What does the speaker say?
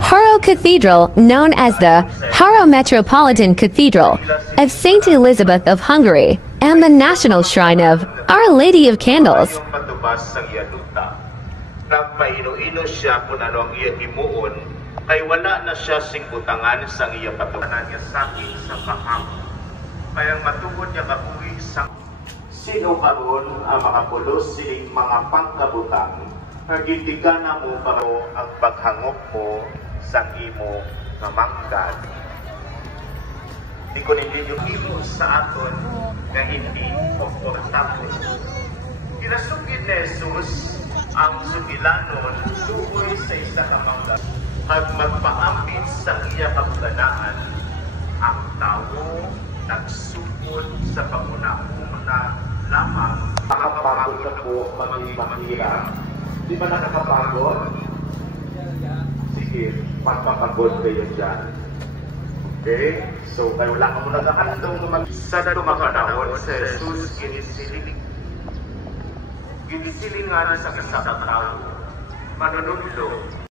Harrow Cathedral, known as the Harrow Metropolitan Cathedral of St. Elizabeth of Hungary, and the National Shrine of Our Lady of Candles. Nagpaino-ino siya kung ano ang iya himuon, kay wala na siya singbutangan sa iya patunan niya sakit sa kaham. Kaya matungod niya kabuhi sa sino karon ang makapulos sining mga pangkabutang, nagitigana mo paro ang paghangop mo sa imo nga manggad. Di ko ninyo imo sa aton nga hindi komportable. Kinasugid ni Jesus ang sugilanon sugoy sa isa ka manggad at magpaambit sa iya kabuganaan. Ang tao nagsugod sa panguna-una lamang. Nakapagod na po maging mahirap. Di ba nakakapagod? Sige, pagpapagod kayo dyan. Okay? So, kayo lang ang muna nakahandong naman sa tumakanawon sa Jesus ginisilingan sa isang tao. Manununlo